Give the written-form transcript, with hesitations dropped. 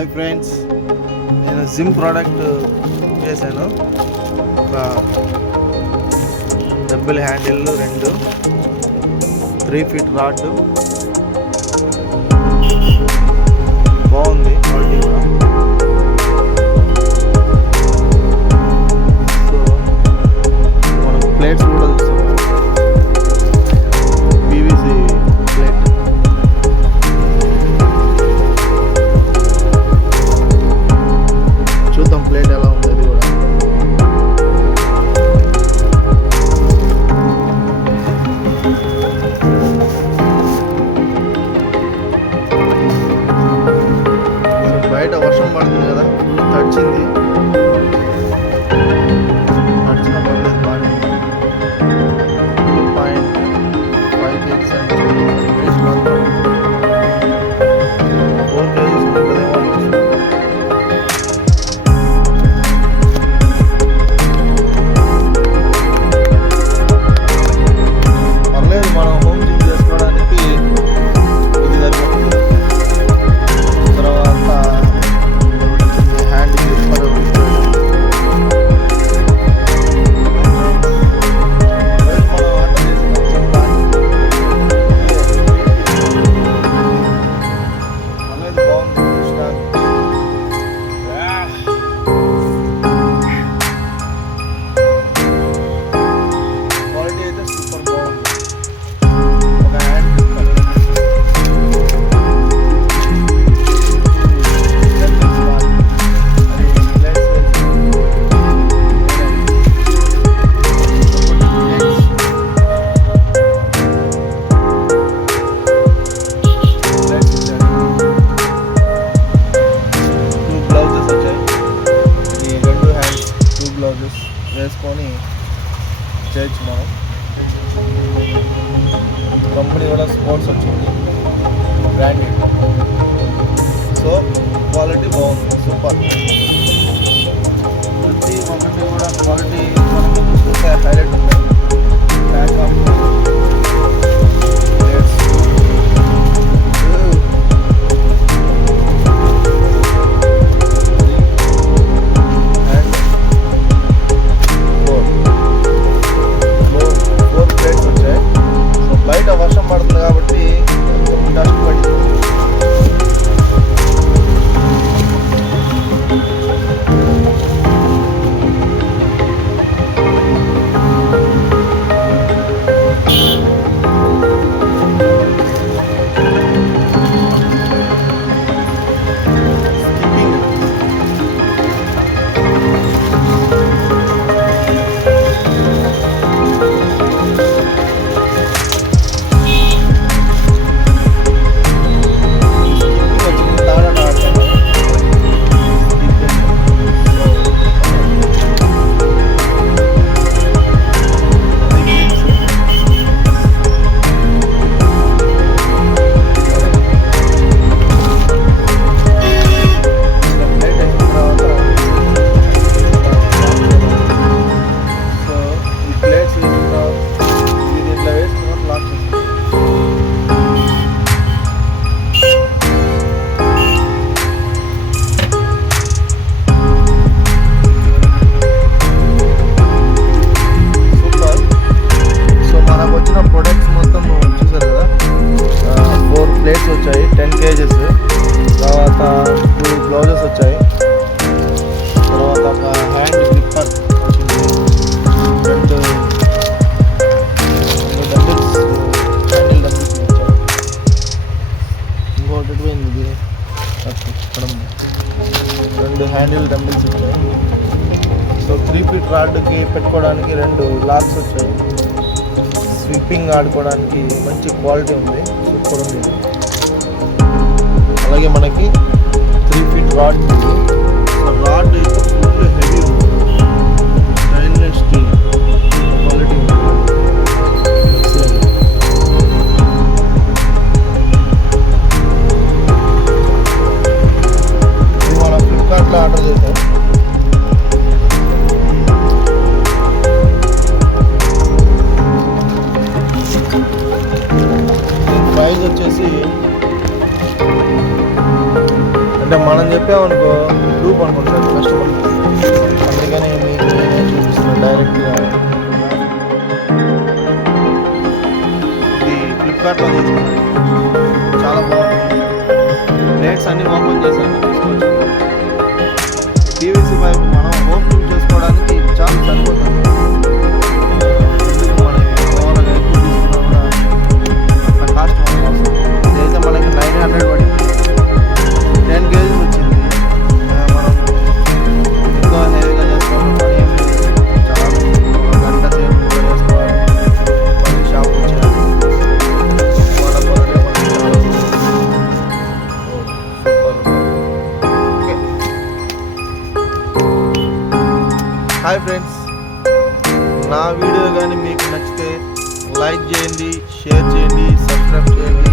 Hi friends, నేను gym product చేశాను. ఒక డబుల్ హ్యాండిల్ 2 3 ఫీట్ రాడ్ బాగుంది క్వాలిటీ కూడా. సో మనం ప్లేట్స్ కూడా చూస్తున్నాం, పీవీసీ ప్లేట్. చూద్దాం ప్లేట్ ఎలా ఉంది అది కూడా. బయట వర్షం పడుతుంది కదా, ఫుల్ తడిచింది. తడిచిన పర్లేదు, బాగానే 2.5 kgs అంటే వేస్ట్ మాత్రం 4 kgs ఉంటుందేమో అనిపిస్తుంది. పర్లేదు, మనం హోమ్ జిమ్ చేసుకోవడానికి ఇది సరిపోతుంది. తర్వాత హ్యాండ్ గ్రిప్పర్ అనేది బాగుంది. క్వాలిటీ అయితే సూపర్ బాగుంది. ఒక హ్యాండ్ గ్రిప్పర్ వేసుకొని చేయొచ్చు మనం. కంపెనీ కూడా స్పోర్ట్స్ వచ్చింది, బ్రాండెడ్. సో క్వాలిటీ బాగుంది, సూపర్. ప్రతి ఒక్కటి కూడా క్వాలిటీ మనకి చూస్తే హైలైట్ ఉంటాయి. బ్యాక్ ఆఫ్ బయట వర్షం పడుతుంది కాబట్టి కొంచెం డస్ట్ పడింది. వచ్చాయి 10 kgs. తర్వాత 2 గ్లౌజెస్ వచ్చాయి. తర్వాత ఒక హ్యాండ్ గ్రిప్పర్ వచ్చింది. 2 డంబిల్స్, హ్యాండిల్ డంబిల్స్ వచ్చాయి. ఇంకోటి పోయింది, ఇక్కడ 2 హ్యాండిల్ డంబిల్స్ వచ్చాయి. సో 3 ఫీట్ రాడ్కి పెట్టుకోవడానికి 2 లాక్స్ వచ్చాయి. స్వీపింగ్ ఆడుకోవడానికి మంచి క్వాలిటీ ఉంది, సూపర్ ఉంది. అలాగే మనకి 3 ఫీట్ రాడ్ ఉంది. రాడ్ అయితే ఫుల్ హెవీ ఉంది, స్టెయిన్లెస్ స్టీల్ క్వాలిటీ ఉంది. ఇది మన ఫ్లిప్కార్ట్లో ఆర్డర్ చేశాం. ప్రైస్ వచ్చేసి అంటే మనం చెప్పామనుకో గ్రూప్ అనుకుంటారు కస్టమర్, అందుకని మీకు నేనే చూపిస్తున్నాను డైరెక్ట్గా. ఇది ఫ్లిప్కార్ట్లో తీసుకున్నాను, చాలా బాగుంది. ప్లేట్స్ అన్నీ ఓపెన్ చేశాను, తీసుకోవచ్చు. పీవీసీ పైప్ మనం ఓపెన్ చేసుకోవడానికి చాలా సరిపోతుంది. మనకి ఓవర్గా ఎక్కువ తీసుకున్నా కూడా అంత కాస్ట్ మనకి. ఇదైతే మనకి 900 పడింది, 10 kgs వచ్చింది. మనం ఎక్కువ హెవీగా చేసుకోవాలి పని ఏం లేదు, చాలా ఒక గంట సేపు కూడా చేసుకోవాలి. మళ్ళీ షాప్ వచ్చేయాలి, మన బదులే మనకి చాలా సూపర్. ఓకే, హాయ్ ఫ్రెండ్స్, నా వీడియో కానీ మీకు నచ్చితే లైక్ చేయండి, షేర్ చేయండి, సబ్స్క్రైబ్ చేయండి.